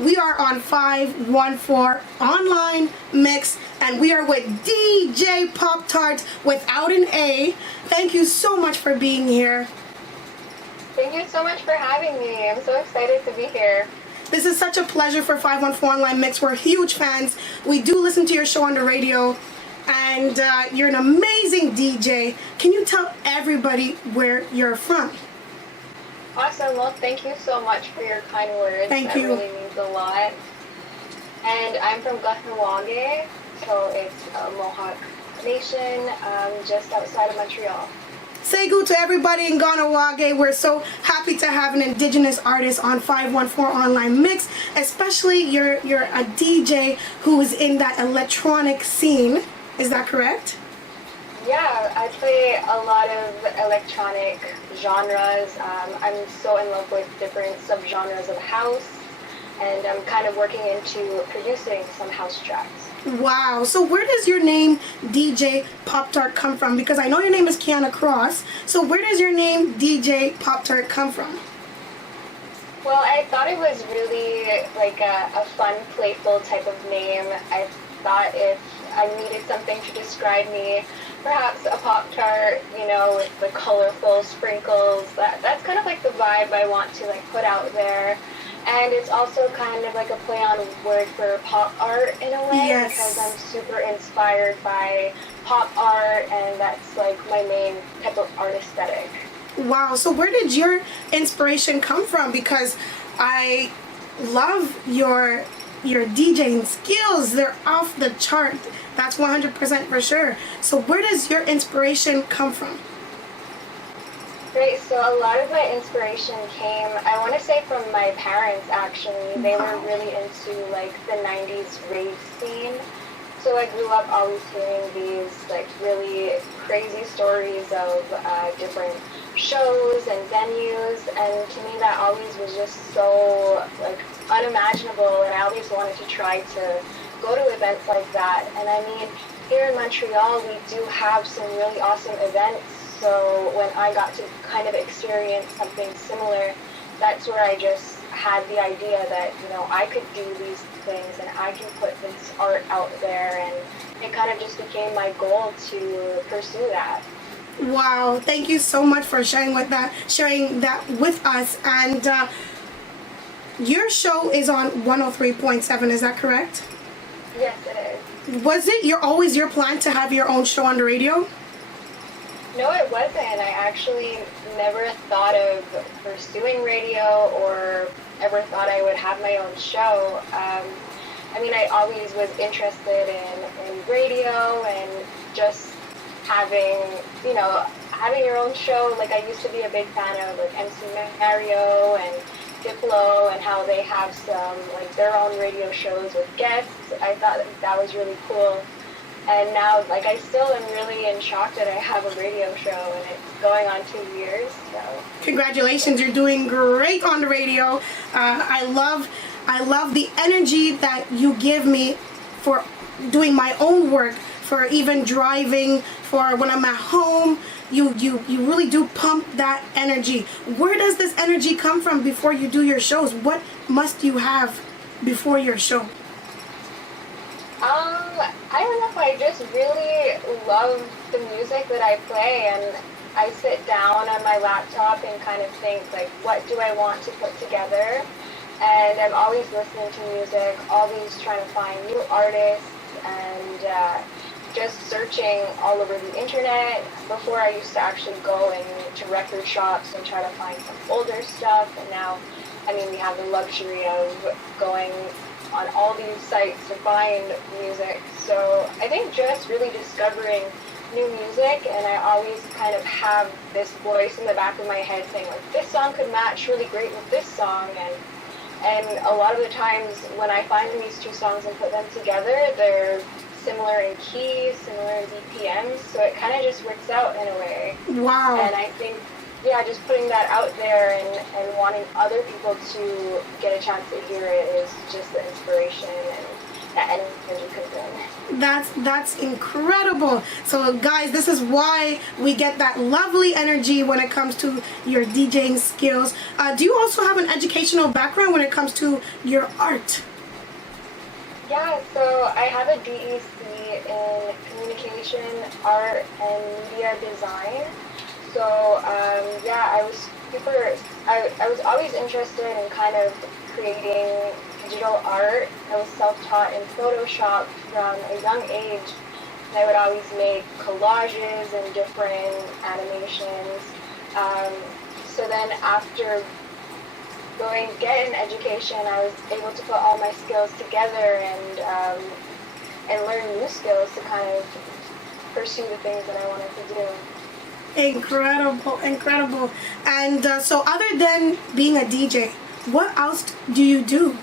We are on 514 Online Mix, and we are with DJ Poptrt without an A. Thank you so much for being here. Thank you so much for having me. I'm so excited to be here. This is such a pleasure for 514 Online Mix. We're huge fans. We do listen to your show on the radio, and you're an amazing DJ. Can you tell everybody where you're from? Awesome. Well, thank you so much for your kind words. Thank you. That really means a lot. And I'm from Kahnawake, so it's a Mohawk Nation, just outside of Montreal. Say good to everybody in Kahnawake. We're so happy to have an Indigenous artist on 514 Online Mix, especially you're a DJ who is in that electronic scene. Is that correct? Yeah, I play a lot of electronic genres. I'm so in love with different subgenres of house, and I'm kind of working into producing some house tracks. Wow. So where does your name DJ Poptrt come from? Because I know your name is Kahnawake. So where does your name DJ Poptrt come from? Well, I thought it was really like a fun, playful type of name. I thought if I needed something to describe me, perhaps a Pop-Tart, you know, with the colorful sprinkles. That's kind of like the vibe I want to like put out there. And it's also kind of like a play on word for pop art in a way, yes, because I'm super inspired by pop art, and that's like my main type of art aesthetic. Wow. So where did your inspiration come from? Because I love your DJing skills. They're off the chart. That's 100% for sure. So where does your inspiration come from? Great. So a lot of my inspiration came, I want to say, from my parents, actually. They were really into like the 90s rave scene. So I grew up always hearing these like really crazy stories of different shows and venues, and to me that always was just so like unimaginable, and I always wanted to try to go to events like that. And I mean, here in Montreal we do have some really awesome events, so when I got to kind of experience something similar, that's where I just had the idea that, you know, I could do these things and I can put this art out there, and it kind of just became my goal to pursue that. Wow, thank you so much for sharing that with us. And your show is on 103.7, is that correct? Yes, it is. Was it always your plan to have your own show on the radio? No, it wasn't. I actually never thought of pursuing radio or ever thought I would have my own show. I mean, I always was interested in radio and just having your own show. Like, I used to be a big fan of like MC Mario and Diplo, and how they have some like their own radio shows with guests. I thought that was really cool. And now, like, I still am really in shock that I have a radio show, and it's going on 2 years. So congratulations, you're doing great on the radio. I love the energy that you give me for doing my own work, for even driving, for when I'm at home. You really do pump that energy. Where does this energy come from before you do your shows? What must you have before your show? I don't know, I just really love the music that I play, and I sit down on my laptop and kind of think, like, what do I want to put together? And I'm always listening to music, always trying to find new artists, and just searching all over the internet. Before, I used to actually go into record shops and try to find some older stuff, and now, I mean, we have the luxury of going on all these sites to find music. So I think just really discovering new music, and I always kind of have this voice in the back of my head saying, like, this song could match really great with this song, and a lot of the times when I find these two songs and put them together, they're similar in key, similar in BPMs, so it kind of just works out in a way. Wow. And I think, yeah, just putting that out there and wanting other people to get a chance to hear it is just the inspiration and that energy could bring. That's incredible. So guys, this is why we get that lovely energy when it comes to your DJing skills. Do you also have an educational background when it comes to your art? Yeah, so I have a DEC in communication, art, and media design. So yeah, I was always interested in kind of creating digital art. I was self-taught in Photoshop from a young age. And I would always make collages and different animations. So then after get an education, I was able to put all my skills together and learn new skills to kind of pursue the things that I wanted to do. Incredible. And so other than being a DJ, what else do you do?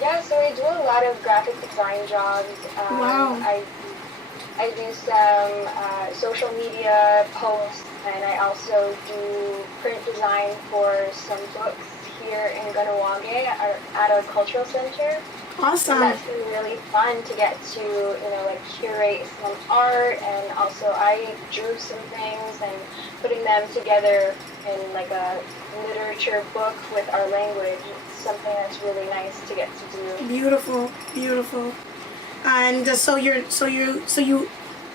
Yeah, so I do a lot of graphic design jobs. Wow. I do some social media posts, and I also do print design for some books here in Kahnawake at our cultural center. Awesome. And that's been really fun to get to, like curate some art, and also I drew some things and putting them together in like a literature book with our language. It's something that's really nice to get to do. Beautiful. And so you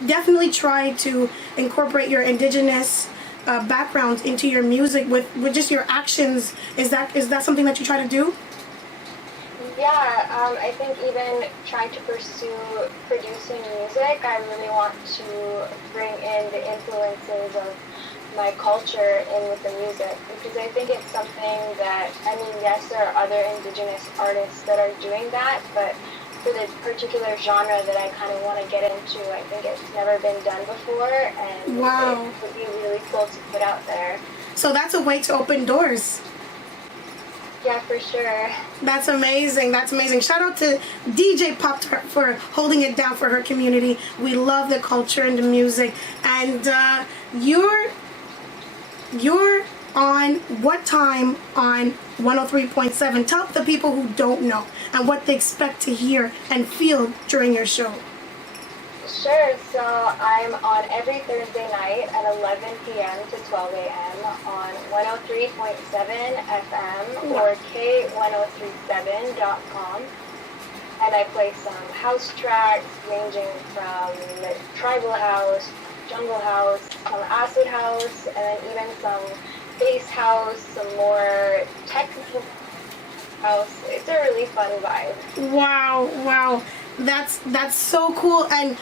definitely try to incorporate your Indigenous background into your music with just your actions. Is that something that you try to do? Yeah, I think even trying to pursue producing music, I really want to bring in the influences of my culture in with the music, because I think it's something that, yes, there are other Indigenous artists that are doing that, but for the particular genre that I kind of want to get into, I think it's never been done before, and wow, it would be really cool to put out there. So that's a way to open doors. Yeah, for sure. That's amazing. Shout out to DJ Poptrt for holding it down for her community. We love the culture and the music. And you're on what time on 103.7? Tell the people who don't know and what they expect to hear and feel during your show. Sure, so I'm on every Thursday night at 11 p.m. to 12 a.m. on 103.7 FM or K103.7.com. And I play some house tracks ranging from tribal house, jungle house, some acid house, and then even some bass house, some more techno house. It's a really fun vibe. Wow. That's so cool. And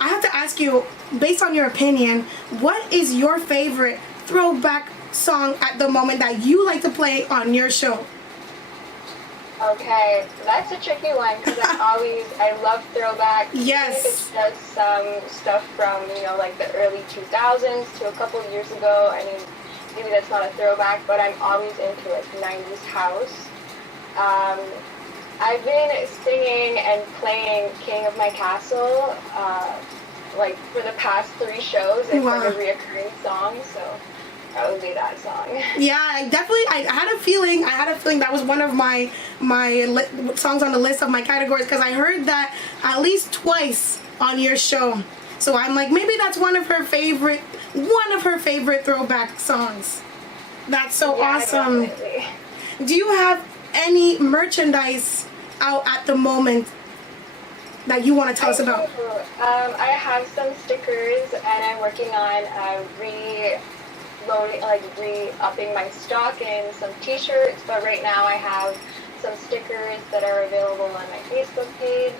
I have to ask you, based on your opinion, what is your favorite throwback song at the moment that you like to play on your show? Okay, that's a tricky one because I love throwback. Yes. It's just some stuff from, like the early 2000s to a couple of years ago. Maybe that's not a throwback, but I'm always into like 90s house. I've been singing and playing King of My Castle like for the past 3 shows. It's like a reoccurring song, so that would be that song. Yeah, I had a feeling that was one of my songs on the list of my categories, because I heard that at least twice on your show. So I'm like, maybe that's one of her favorite throwback songs. That's so awesome. Definitely. Do you have any merchandise out at the moment that you want to tell us about? I have some stickers, and I'm working on re-upping my stock in some t-shirts, but right now I have some stickers that are available on my Facebook page.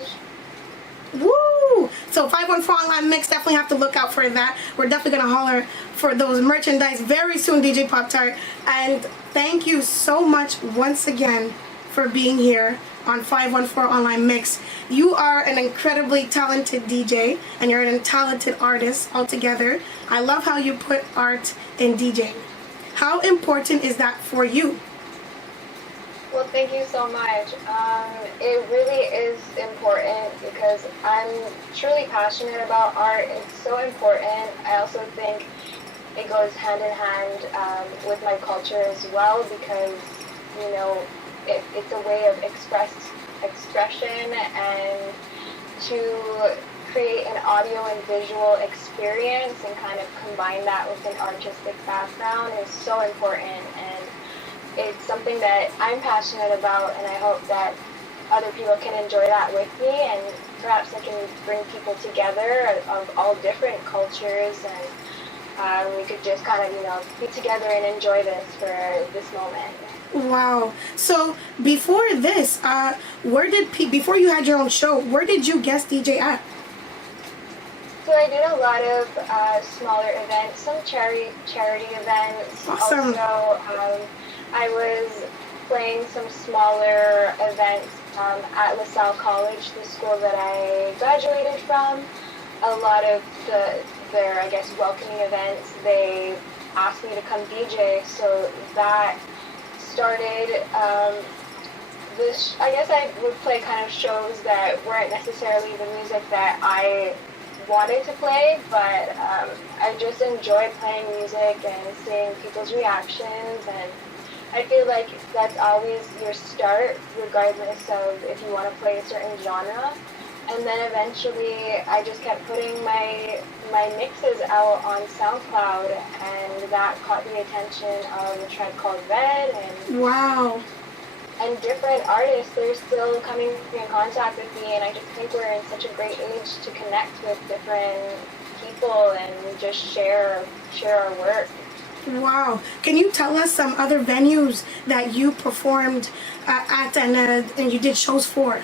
Woo! So 514onlinemix, definitely have to look out for that. We're definitely going to holler for those merchandise very soon, DJ Poptrt. And thank you so much once again for being here on 514onlinemix. You are an incredibly talented DJ, and you're an talented artist altogether. I love how you put art in DJing. How important is that for you? Well, thank you so much. It really is important because I'm truly passionate about art. It's so important. I also think it goes hand in hand with my culture as well, because, it's a way of expression, and to create an audio and visual experience and kind of combine that with an artistic background is so important, and it's something that I'm passionate about, and I hope that other people can enjoy that with me, and perhaps I can bring people together of all different cultures, and we could just kind of, be together and enjoy this for this moment. Wow. So before this, before you had your own show, where did you guest DJ at? So I did a lot of smaller events, some charity events. Awesome. Also, I was playing some smaller events at LaSalle College, the school that I graduated from. A lot of their, I guess, welcoming events, they asked me to come DJ, so that started I guess I would play kind of shows that weren't necessarily the music that I wanted to play, but I just enjoy playing music and seeing people's reactions, and I feel like that's always your start, regardless of if you want to play a certain genre. And then eventually I just kept putting my mixes out on SoundCloud, and that caught the attention of a Tribe Called Red, and wow. And different artists, they're still coming in contact with me, and I just think we're in such a great age to connect with different people and just share our work. Wow. Can you tell us some other venues that you performed at and you did shows for?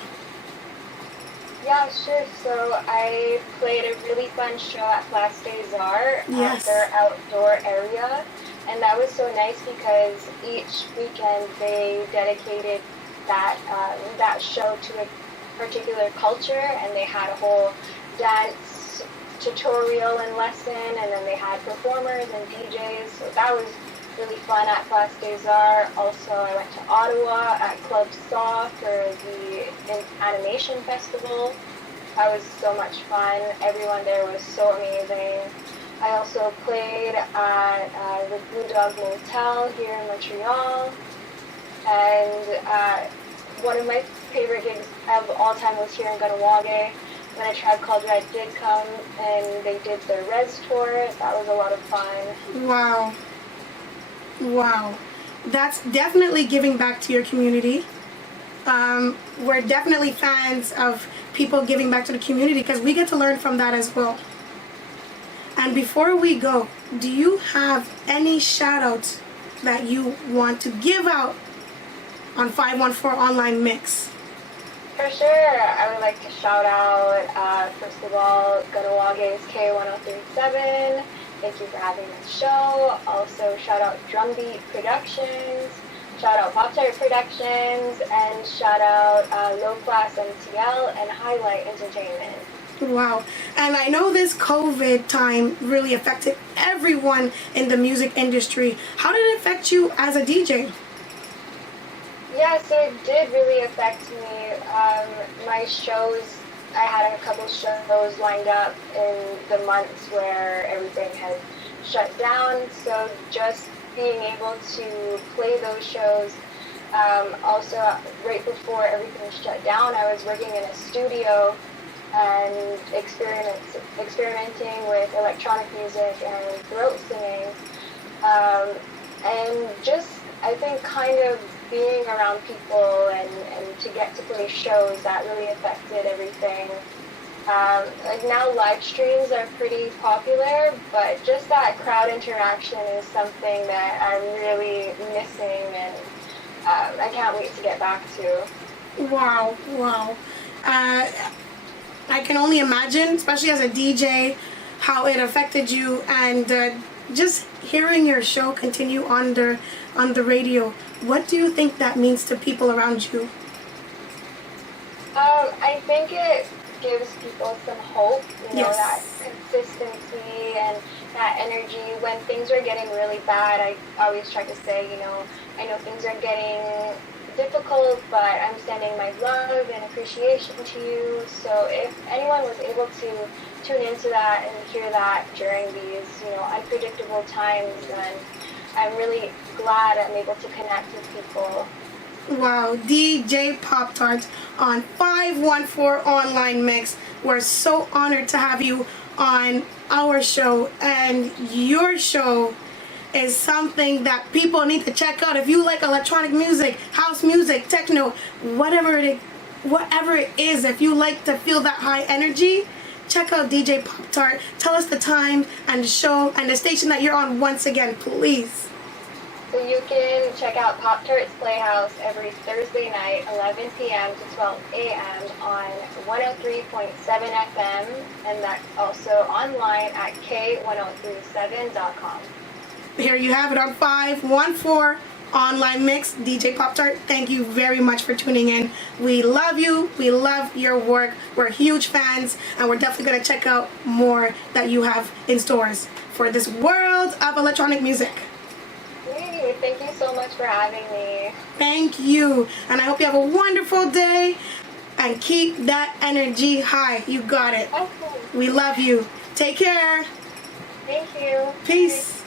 Yeah, sure. So I played a really fun show at Place des Arts at their outdoor area. And that was so nice because each weekend they dedicated that show to a particular culture, and they had a whole dance tutorial and lesson, and then they had performers and DJs. So that was really fun at Place des Arts. Also, I went to Ottawa at Club Saw for the animation festival. That was so much fun. Everyone there was so amazing. I also played at the Blue Dog Motel here in Montreal, and one of my favorite gigs of all time was here in Kahnawake when a Tribe Called Red did come, and they did their Res tour. That was a lot of fun. Wow. Wow. That's definitely giving back to your community. We're definitely fans of people giving back to the community because we get to learn from that as well. And before we go, do you have any shout-outs that you want to give out on 514 Online Mix? For sure. I would like to shout out, first of all, Kahnawake K103.7. Thank you for having this show. Also, shout out Drumbeat Productions, shout out Poptrt Productions, and shout out Low Class MTL and Highlight Entertainment. Wow. And I know this COVID time really affected everyone in the music industry. How did it affect you as a DJ? Yeah, so it did really affect me. My shows, I had a couple shows lined up in the months where everything had shut down. So just being able to play those shows. Also, right before everything shut down, I was working in a studio and experimenting with electronic music and throat singing, and just, I think, kind of being around people and to get to play shows, that really affected everything. Like now live streams are pretty popular, but just that crowd interaction is something that I'm really missing, and I can't wait to get back to. Wow. I can only imagine, especially as a DJ, how it affected you, and just hearing your show continue on the radio. What do you think that means to people around you? I think it gives people some hope, Yes. that consistency and that energy. When things are getting really bad, I always try to say, I know things are getting difficult, but I'm sending my love and appreciation to you. So if anyone was able to tune into that and hear that during these, unpredictable times, then I'm really glad I'm able to connect with people. Wow, DJ Poptrt on 514 Online Mix. We're so honored to have you on our show, and your show is something that people need to check out. If you like electronic music, house music, techno, whatever it is, if you like to feel that high energy, check out DJ Poptrt. Tell us the time and the show and the station that you're on once again, please. So you can check out Poptrt's Playhouse every Thursday night, 11 p.m. to 12 a.m. on 103.7 FM, and that's also online at K103.7 Here you have it on 514 Online Mix. DJ Poptrt, thank you very much for tuning in. We love you. We love your work. We're huge fans, and we're definitely going to check out more that you have in stores for this world of electronic music. Hey, thank you so much for having me. Thank you. And I hope you have a wonderful day and keep that energy high. You got it. Okay. We love you. Take care. Thank you. Peace.